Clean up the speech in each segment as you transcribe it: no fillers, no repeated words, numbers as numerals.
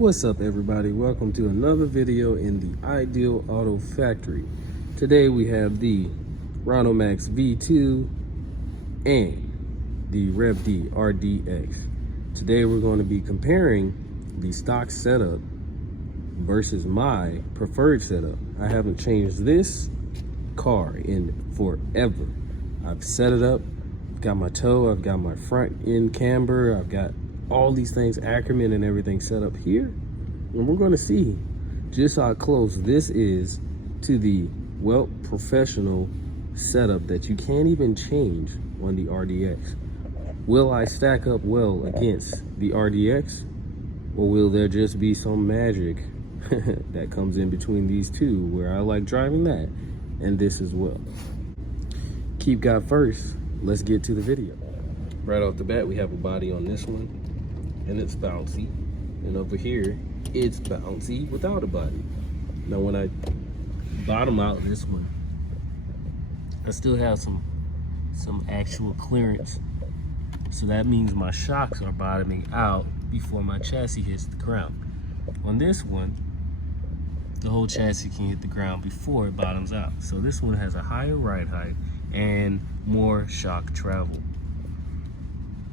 What's up, everybody? Welcome to another video in the Ideal Auto Factory. Today we have the Rhinomax V2 and the Reve D RDX. Today we're going to be comparing the stock setup versus my preferred setup. I haven't changed this car in forever. I've set it up, got my toe, I've got my front end camber, I've got all these things, Ackerman and everything set up here, and we're going to see just how close this is to the professional setup that you can't even change on the RDX. Will I stack up well against the RDX, or will there just be some magic that comes in between these two where I like driving that and this as well? Keep God first. Let's get to the video. Right off the bat, we have a body on this one, and it's bouncy, and over here it's bouncy without a body. Now when I bottom out this one, I still have some actual clearance, so that means my shocks are bottoming out before my chassis hits the ground. On this one, the whole chassis can hit the ground before it bottoms out, so this one has a higher ride height and more shock travel.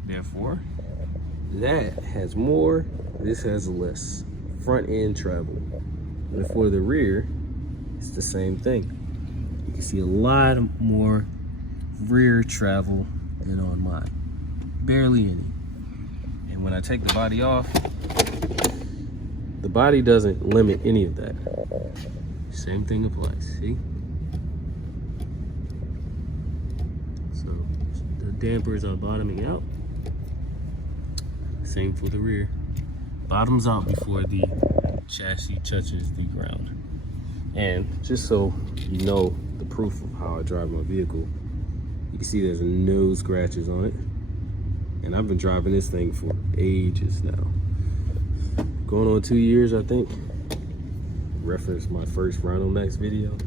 Therefore, that has more, this has less front end travel. And for the rear, it's the same thing. You can see a lot more rear travel than on mine. Barely any. And when I take the body off, the body doesn't limit any of that. Same thing applies, see? So the dampers are bottoming out. Same for the rear. Bottoms out before the chassis touches the ground. And just so you know the proof of how I drive my vehicle, you can see there's no scratches on it. And I've been driving this thing for ages now. Going on 2 years, I think. Referenced my first Rhinomax video.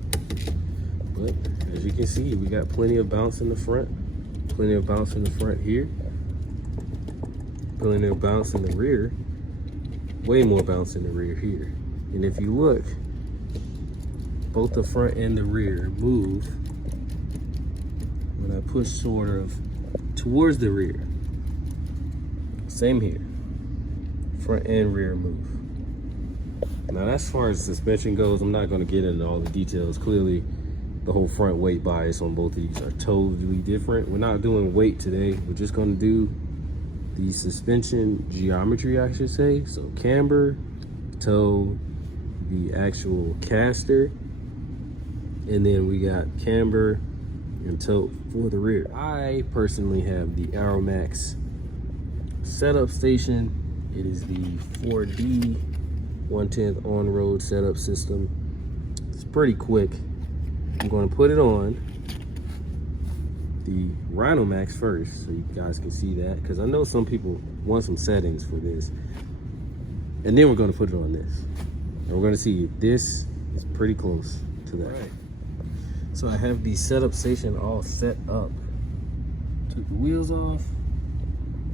But as you can see, we got plenty of bounce in the front. Plenty of bounce in the front here. Plenty of bounce in the rear. Way more bounce in the rear here. And if you look, both the front and the rear move when I push sort of towards the rear. Same here. Front and rear move. Now, as far as suspension goes, I'm not going to get into all the details. Clearly, the whole front weight bias on both of these are totally different. We're not doing weight today. We're just going to do the suspension geometry, I should say. So camber, toe, the actual caster, and then we got camber and toe for the rear. I personally have the Rhinomax setup station. It is the 4D 1/10 on-road setup system. It's pretty quick. I'm going to put it on the Rhinomax first so you guys can see that, because I know some people want some settings for this, and then we're going to put it on this, and we're going to see if this is pretty close to that. Right. So I have the setup station all set up. Took the wheels off,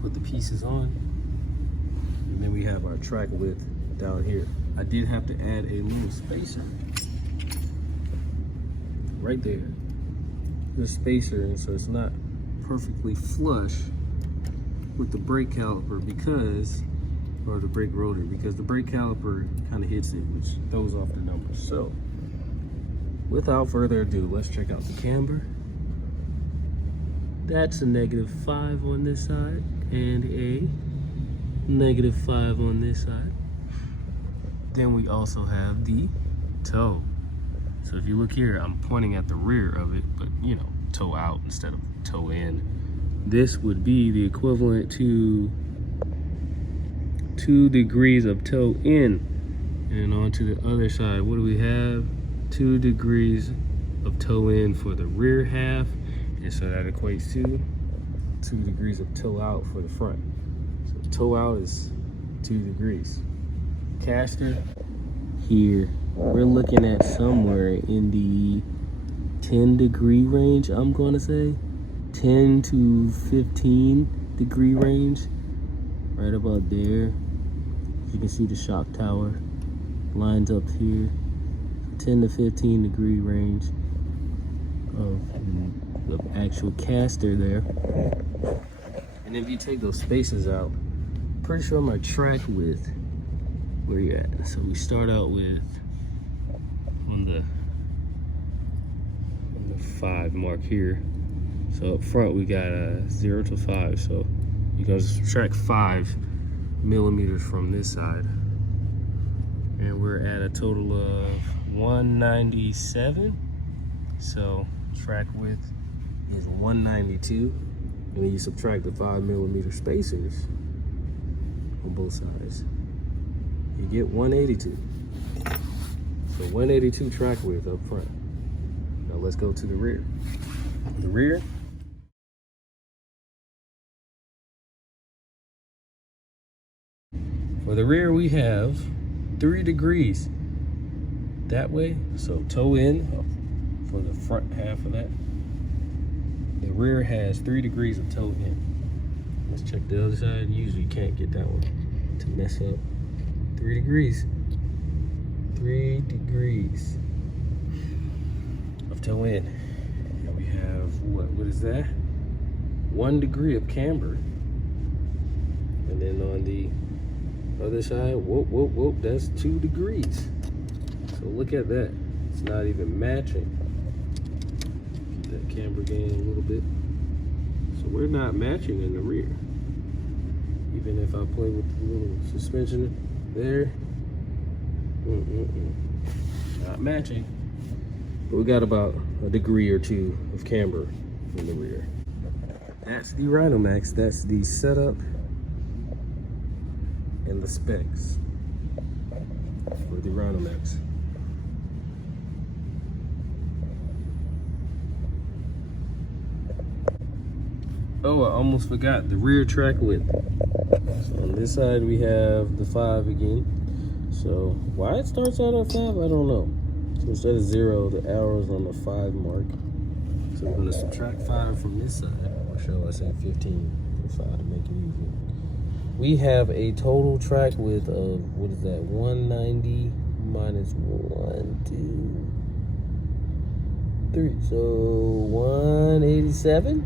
put the pieces on, and then we have our track width down here. I did have to add a little spacer right there. The spacer, and so it's not perfectly flush with the brake caliper or the brake rotor, because the brake caliper kind of hits it, which throws off the numbers. So without further ado, let's check out the camber. That's a -5 on this side and a -5 on this side. Then we also have the toe. So if you look here, I'm pointing at the rear of it, but you know, toe out instead of toe in. This would be the equivalent to 2 degrees of toe in. And onto the other side, what do we have? 2 degrees of toe in for the rear half. And so that equates to 2 degrees of toe out for the front. So toe out is 2 degrees. Caster here, we're looking at somewhere in the 10-degree range, I'm going to say 10 to 15 degree range, right about there. You can see the shock tower lines up here, 10 to 15 degree range of the actual caster there. And if you take those spaces out, pretty sure my track width, where you at? So we start out with on the 5 mark here. So up front we got a 0 to 5. So you can subtract 5 millimeters from this side, and we're at a total of 197. So track width is 192, and then you subtract the 5 millimeter spacers on both sides, you get 182. So 182 track width up front. Now let's go to the rear. The rear, for the rear we have 3 degrees that way, so toe in for the front half of that. The rear has 3 degrees of toe in. Let's check the other side. Usually you can't get that one to mess up. 3 degrees. 3 degrees of toe in. And we have, what is that? 1 degree of camber. And then on the other side, whoop, that's 2 degrees. So look at that. It's not even matching. Get that camber gain a little bit. So we're not matching in the rear. Even if I play with the little suspension there, not matching. But we got about a degree or 2 of camber in the rear. That's the Rhinomax. That's the setup and the specs for the Rhinomax. Oh, I almost forgot the rear track width. So on this side we have the 5 again. So why it starts out at 5, I don't know. So instead of 0, the arrow's on the 5 mark. So we're gonna subtract 5 from this side, or shall I say 15 from 5 to make it easy. We have a total track width of, what is that, 190 minus 1, 2, 3. So 187?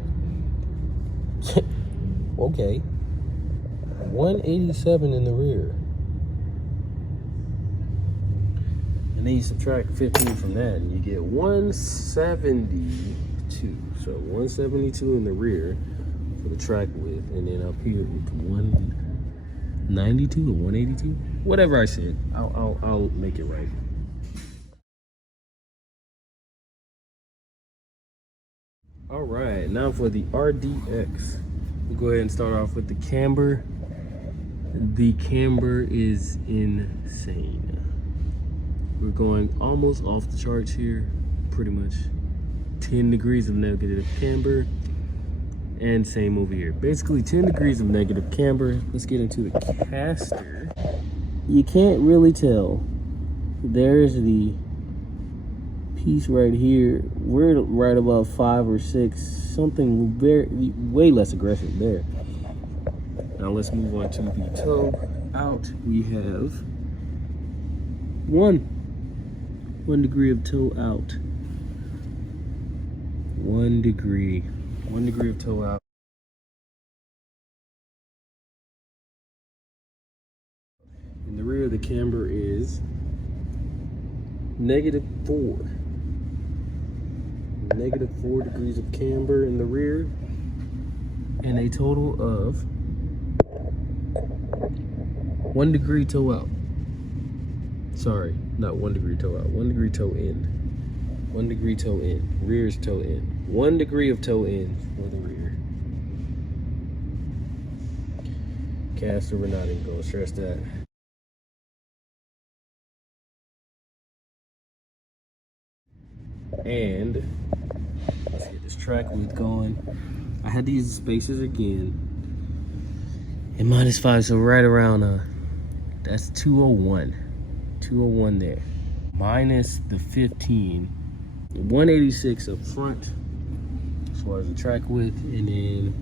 Okay. 187 in the rear. And then you subtract 15 from that and you get 172. So 172 in the rear for the track width, and then up here it's 192 or 182, whatever I said. I'll make it right. All right, now for the RDX, we'll go ahead and start off with the camber. The camber is insane. We're going almost off the charts here, pretty much 10 degrees of negative camber, and same over here. Basically 10 degrees of negative camber. Let's get into the caster. You can't really tell. There's the piece right here. We're right about 5 or 6, something way less aggressive there. Now let's move on to the toe out. We have 1 degree of toe out. 1 degree of toe out. In the rear, the camber is -4. -4 degrees of camber in the rear, and a total of 1 degree toe out. Sorry, not 1 degree toe out, 1 degree toe in. 1 degree toe in. Rear's toe in. 1 degree of toe in for the rear. Caster, we're not even gonna stress that. And let's get this track width going. I had to use the spacers again. And -5, so right around that's 201. 201 there. Minus the 15. 186 up front as far as the track width, and then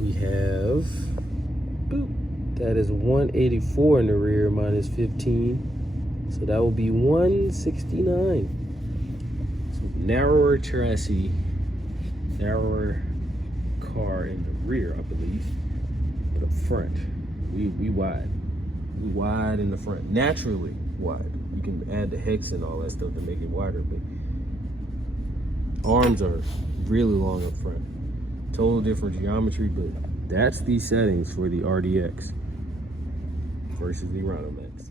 we have That is 184 in the rear minus 15. So that will be 169. So narrower chassis, narrower car in the rear, I believe. But up front, we wide. We wide in the front, naturally wide. You can add the hex and all that stuff to make it wider, but arms are really long up front. Total different geometry, but that's the settings for the RDX versus the Rhinomax.